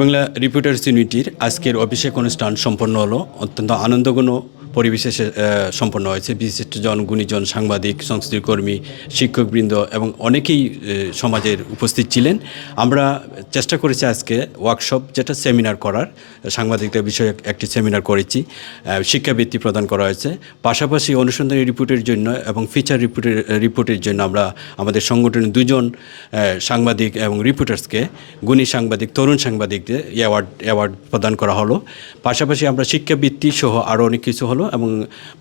Bangla reporters ইউনিটির আজকের অভিষেক অনুষ্ঠান সম্পন্ন হলো অত্যন্ত আনন্দঘন পরিবেশে সম্পন্ন হয়েছে। বিশিষ্টজন, গুণীজন, সাংবাদিক, সংস্কৃতিকর্মী, শিক্ষকবৃন্দ এবং অনেকেই সমাজের উপস্থিত ছিলেন। আমরা চেষ্টা করেছি আজকে ওয়ার্কশপ যেটা সেমিনার করার, সাংবাদিকদের বিষয়ে একটি সেমিনার করেছি, শিক্ষাবৃত্তি প্রদান করা হয়েছে। পাশাপাশি অনুসন্ধানী রিপোর্টের জন্য এবং ফিচার রিপোর্টের জন্য আমরা আমাদের সংগঠনের দুজন সাংবাদিক এবং রিপোর্টার্সকে, গুণী সাংবাদিক, তরুণ সাংবাদিকদের অ্যাওয়ার্ড প্রদান করা হলো। পাশাপাশি আমরা শিক্ষাবৃত্তি সহ আরও অনেক কিছু হলো এবং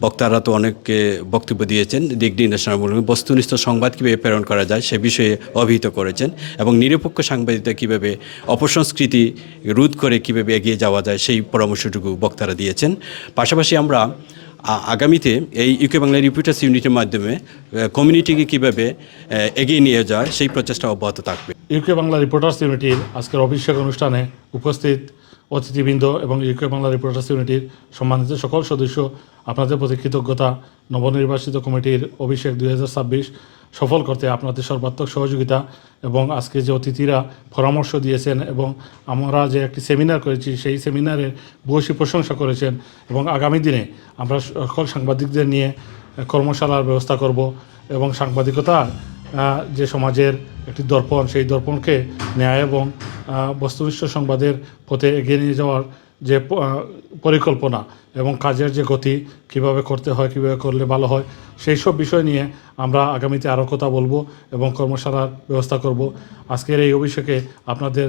বক্তারা তো অনেক বক্তব্য দিয়েছেন। দিক নির্দেশনামূলক বস্তুনিষ্ঠ সংবাদ কীভাবে প্রেরণ করা যায় সে বিষয়ে অভিহিত করেছেন এবং নিরপেক্ষ সাংবাদিকতা কীভাবে অপসংস্কৃতি রোধ করে কীভাবে এগিয়ে যাওয়া যায় সেই পরামর্শটুকু বক্তারা দিয়েছেন। পাশাপাশি আমরা আগামীতে এই ইউকে বাংলা রিপোর্টার্স ইউনিটের মাধ্যমে কমিউনিটিকে কীভাবে এগিয়ে নিয়ে যায় সেই প্রচেষ্টা অব্যাহত থাকবে। ইউকে বাংলা রিপোর্টার্স ইউনিটির আজকের অভিষেক অনুষ্ঠানে উপস্থিত অতিথিবৃন্দ এবং ইউকে বাংলা রিপোর্টার্স ইউনিটির সম্মানিত সকল সদস্য, আপনাদের প্রতি কৃতজ্ঞতা। নবনির্বাচিত কমিটির অভিষেক 2026 সফল করতে আপনাদের সর্বাত্মক সহযোগিতা এবং আজকে যে অতিথিরা পরামর্শ দিয়েছেন এবং আমরা যে একটি সেমিনার করেছি সেই সেমিনারের ভূয়সী প্রশংসা করেছেন এবং আগামী দিনে আমরা সকল সাংবাদিকদের নিয়ে কর্মশালার ব্যবস্থা করব এবং সাংবাদিকতা যে সমাজের একটি দর্পণ, সেই দর্পণকে ন্যায় এবং বস্তুনিষ্ঠ সংবাদের পথে এগিয়ে নিয়ে যাওয়ার যে পরিকল্পনা এবং কাজের যে গতি কীভাবে করতে হয়, কীভাবে করলে ভালো হয়, সেই সব বিষয় নিয়ে আমরা আগামীতে আরও কথা বলবো এবং কর্মশালার ব্যবস্থা করব। আজকের এই অভিষেকে আপনাদের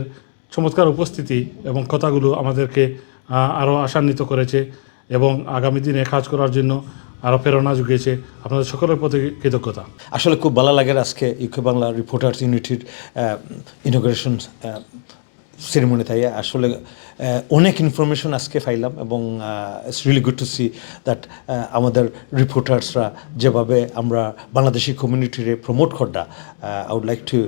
চমৎকার উপস্থিতি এবং কথাগুলো আমাদেরকে আরও আশান্বিত করেছে এবং আগামী দিনে কাজ করার জন্য আরও প্রেরণা জুগিয়েছে। আপনাদের সকলের প্রতি কৃতজ্ঞতা। আসলে খুব ভালো লাগে আজকে ইউকে বাংলা রিপোর্টার্স ইউনিটির ইনোগ্রেশন সেরিমনি তাই আসলে অনেক ইনফরমেশন আজকে পাইলাম এবং it's really good to see that আমাদের রিপোর্টার্সরা যেভাবে আমরা বাংলাদেশি কমিউনিটিরে প্রমোট করডা। I would like to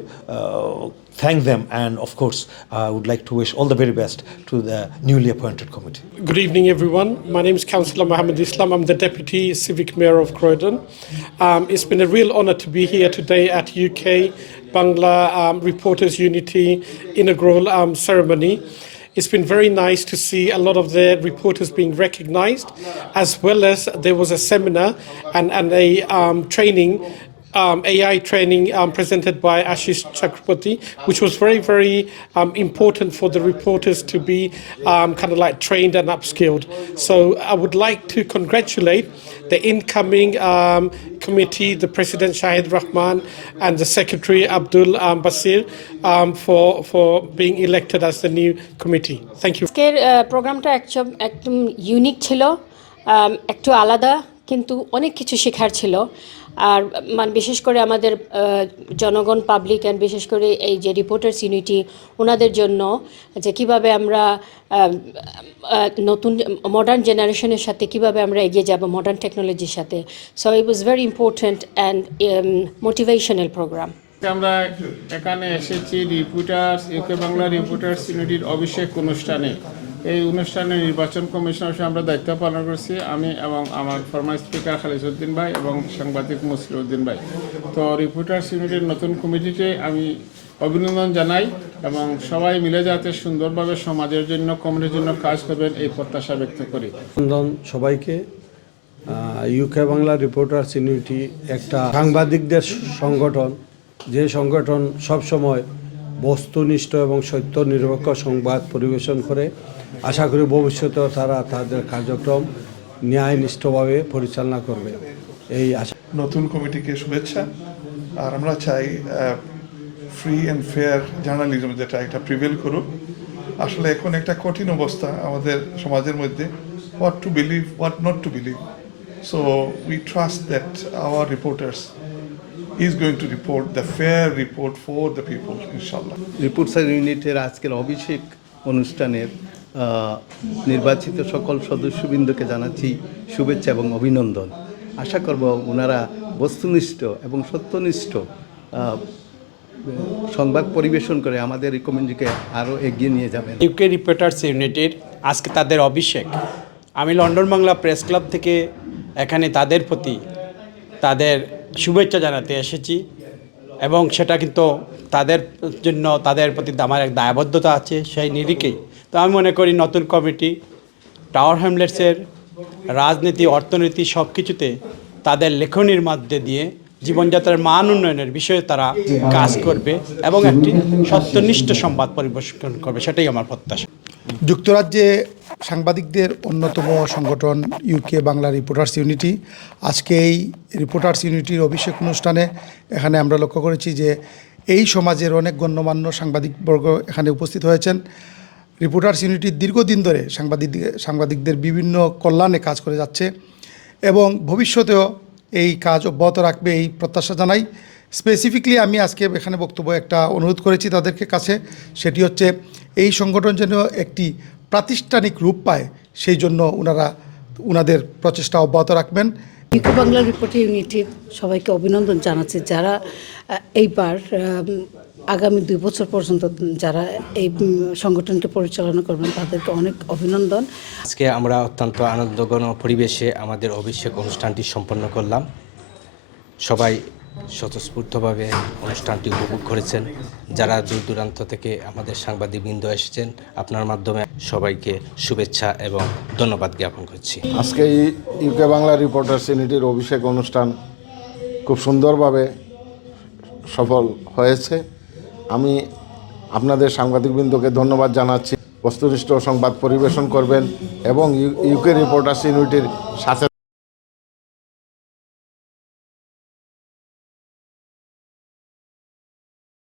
thank them, and of course I would like to wish all the very best to the newly appointed committee. Good evening, everyone. My name is Councillor Mohammed Islam. I'm the Deputy Civic Mayor of Croydon. It's been a real honour to be here today at UK Bangla Reporters Unity inaugural ceremony. It's been very nice to see a lot of the reporters being recognised, as well as there was a seminar and a training, AI training presented by Ashish Chakraborty, which was very, very important for the reporters to be kind of like trained and upskilled. So I would like to congratulate the incoming committee, the President Shahid Rahman and the Secretary Abdul Basir for being elected as the new committee. Thank you. আজকের প্রোগ্রামটা একদম unique ছিল, একটু আলাদা, কিন্তু অনেক কিছু শেখার ছিল। আর বিশেষ করে আমাদের জনগণ, পাবলিক অ্যান্ড বিশেষ করে এই যে রিপোর্টার্স ইউনিটি, ওনাদের জন্য যে কীভাবে আমরা নতুন মডার্ন জেনারেশনের সাথে কীভাবে আমরা এগিয়ে যাব মডার্ন টেকনোলজির সাথে। So it was very important and motivational programme. আমরা এখানে এসেছি ইউকে বাংলা রিপোর্টার্স ইউনিটির অভিষেক অনুষ্ঠানে। এই অনুষ্ঠানে নির্বাচন কমিশনার হিসেবে আমরা দায়িত্ব পালন করছি, আমি এবং আমার ফরমার স্পিকার খালিদউদ্দিন ভাই এবং সাংবাদিক মুসলিউদ্দিন ভাই। তো রিপোর্টার্স ইউনিটির নতুন কমিটিতে আমি অভিনন্দন জানাই এবং সবাই মিলে যাতে সুন্দরভাবে সমাজের জন্য, কমিটির জন্য কাজ করবেন এই প্রত্যাশা ব্যক্ত করি। অভিনন্দন সবাইকে। ইউকে বাংলা রিপোর্টার্স ইউনিটি একটা সাংবাদিকদের সংগঠন, যে সংগঠন সবসময় বস্তুনিষ্ঠ এবং সত্য নিরপেক্ষ সংবাদ পরিবেশন করে। আশা করি ভবিষ্যতেও তারা তাদের কার্যক্রম ন্যায়নিষ্ঠভাবে পরিচালনা করবে, এই আশা। নতুন কমিটিকে শুভেচ্ছা। আর আমরা চাই ফ্রি অ্যান্ড ফেয়ার জার্নালিজম যেটা এটা প্রিভেল করুক। আসলে এখন একটা কঠিন অবস্থা আমাদের সমাজের মধ্যে, what to believe, what not to believe. So we trust that our reporters is going to report the fair report for the people, inshallah. Reporters ইউনিটের আজকের অভিষেক অনুষ্ঠানের নির্বাচিত সকল সদস্যবৃন্দকে জানাচ্ছি শুভেচ্ছা এবং অভিনন্দন। আশা করব ওনারা বস্তুনিষ্ঠ এবং সত্যনিষ্ঠ সংবাদ পরিবেশন করে আমাদের এই কমিউনিটিকে আরও এগিয়ে নিয়ে যাবেন। ইউকে রিপোর্টার্স ইউনিটির আজকে তাদের অভিষেক। আমি লন্ডন বাংলা প্রেস ক্লাব থেকে এখানে তাদের প্রতি তাদের শুভেচ্ছা জানাতে এসেছি এবং সেটা কিন্তু তাদের জন্য তাদের প্রতি আমার এক দায়বদ্ধতা আছে সেই নিরিখেই। তো আমি মনে করি নতুন কমিটি টাওয়ার হ্যামলেটসের রাজনীতি, অর্থনীতি সব কিছুতে তাদের লেখনির মধ্যে দিয়ে জীবনযাত্রার মান উন্নয়নের বিষয়ে তারা কাজ করবে এবং একটি সত্যনিষ্ঠ সংবাদ পরিবেশন করবে, সেটাই আমার প্রত্যাশা। যুক্তরাজ্যে সাংবাদিকদের অন্যতম সংগঠন ইউকে বাংলা রিপোর্টার্স ইউনিটি আজকে এই রিপোর্টার্স ইউনিটির অভিষেক অনুষ্ঠানে এখানে আমরা লক্ষ্য করেছি যে এই সমাজের অনেক গণ্যমান্য সাংবাদিকবর্গ এখানে উপস্থিত হয়েছেন। রিপোর্টার্স ইউনিটি দীর্ঘদিন ধরে সাংবাদিকদের বিভিন্ন কল্যাণে কাজ করে যাচ্ছে এবং ভবিষ্যতেও এই কাজ অব্যাহত রাখবে এই প্রত্যাশা জানাই। স্পেসিফিকলি আমি আজকে এখানে বক্তব্য একটা অনুরোধ করেছি তাদেরকে কাছে, সেটি হচ্ছে এই সংগঠন যেন একটি প্রাতিষ্ঠানিক রূপ পায়, সেই জন্য ওনাদের প্রচেষ্টা অব্যাহত রাখবেন। ইউকে বাংলা রিপোর্টার ইউনিটির সবাইকে অভিনন্দন জানাচ্ছি, যারা এইবার আগামী 2 বছর পর্যন্ত যারা এই সংগঠনকে পরিচালনা করবেন তাদেরকে অনেক অভিনন্দন। আজকে আমরা অত্যন্ত আনন্দঘন পরিবেশে আমাদের অভিষেক অনুষ্ঠানটি সম্পন্ন করলাম। সবাই স্বতঃস্ফূর্তভাবে অনুষ্ঠানটি উপভোগ করেছেন। যারা দূর দূরান্ত থেকে আমাদের সাংবাদিকবৃন্দ এসেছেন, আপনার মাধ্যমে সবাইকে শুভেচ্ছা এবং ধন্যবাদ জ্ঞাপন করছি। আজকে ইউকে বাংলা রিপোর্টার্স ইউনিটির অভিষেক অনুষ্ঠান খুব সুন্দরভাবে সফল হয়েছে। আমি আপনাদের সাংবাদিকবৃন্দকে ধন্যবাদ জানাচ্ছি। বস্তুনিষ্ঠ সংবাদ পরিবেশন করবেন এবং ইউকে রিপোর্টার্স ইউনিটির সাথে